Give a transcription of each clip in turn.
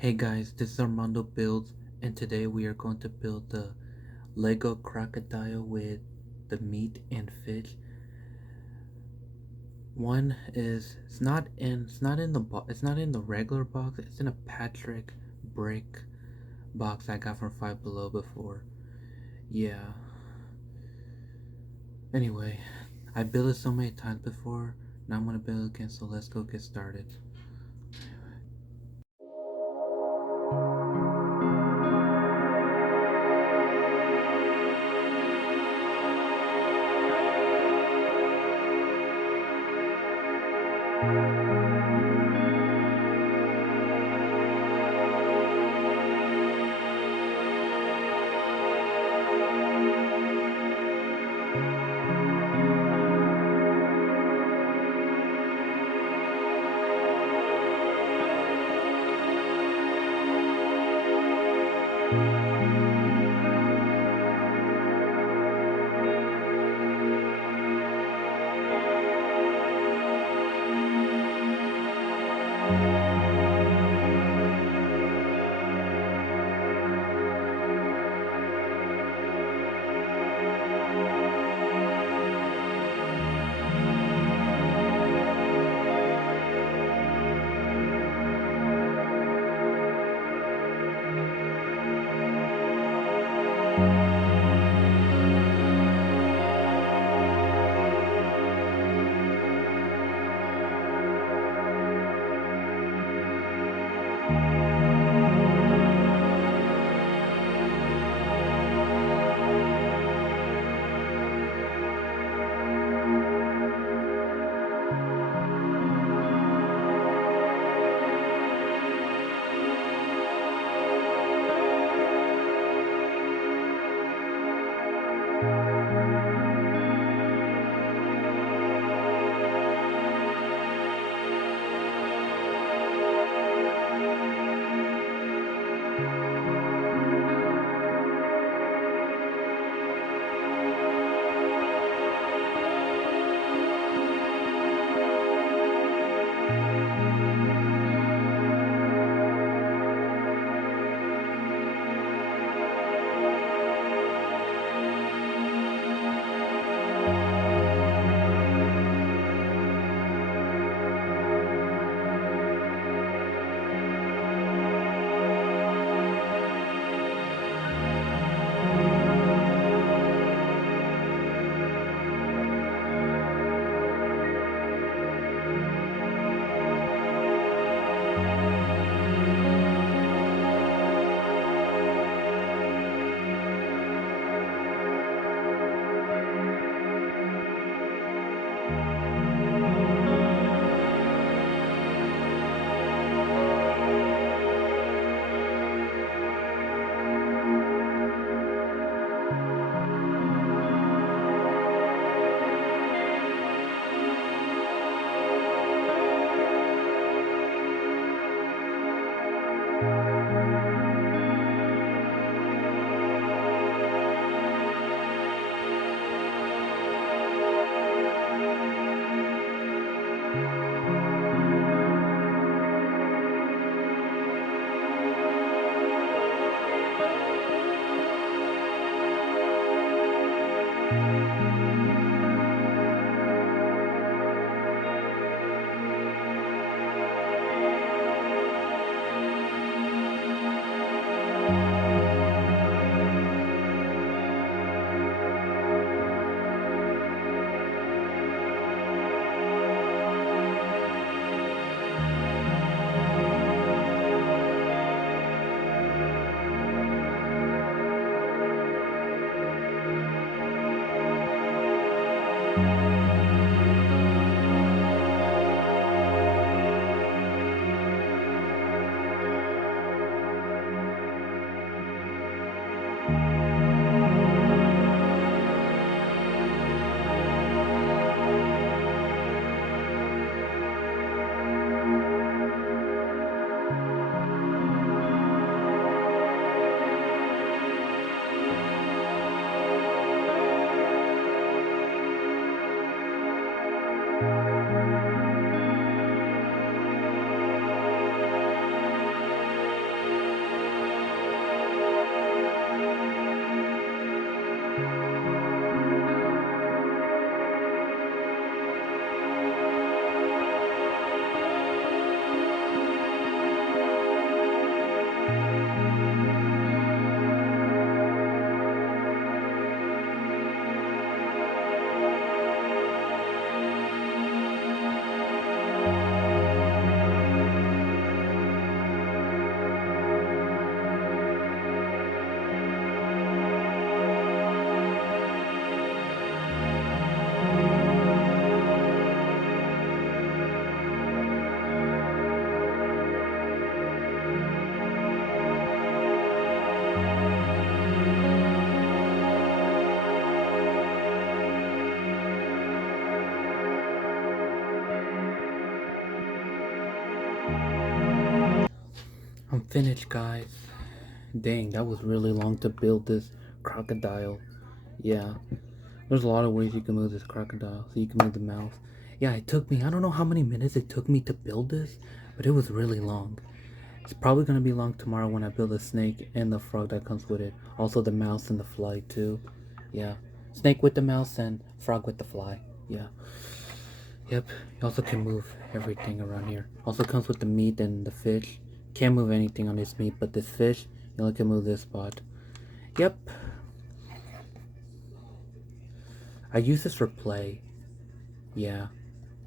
Hey guys, this is Armando Builds, and today we are going to build the Lego crocodile with the meat and fish. One is it's not in the regular box. It's in a Patrick brick box I got from Five Below before. Yeah. Anyway, I built it so many times before. Now I'm gonna build it again. So let's go get started. I'm finished, guys. Dang, that was really long to build this crocodile. Yeah, there's a lot of ways you can move this crocodile. So you can move the mouth. Yeah, it took me, I don't know how many minutes it took me to build this, but it was really long. It's probably gonna be long tomorrow when I build the snake and the frog that comes with it. Also the mouse and the fly too. Yeah. Snake with the mouse and frog with the fly. Yeah. Yep. You also can move everything around here. Also comes with the meat and the fish. Can't move anything on this meat, but this fish, you only can move this spot. Yep. I use this for play. Yeah.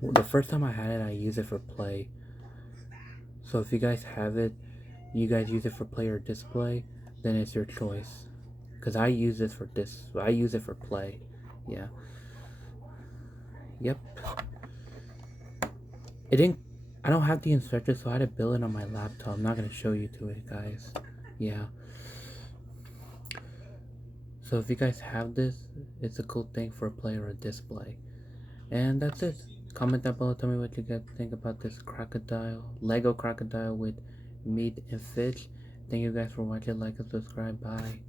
The first time I had it, I used it for play. So if you guys have it, you guys use it for play or display, then it's your choice. Cause I use this for this. I use it for play. Yeah. Yep. It didn't. I don't have the instructions, so I had to build it on my laptop. I'm not gonna show you to it, guys. Yeah. So if you guys have this, it's a cool thing for a play or a display. And that's it. Comment down below. Tell me what you guys think about this crocodile, Lego crocodile with meat and fish. Thank you guys for watching. Like and subscribe. Bye.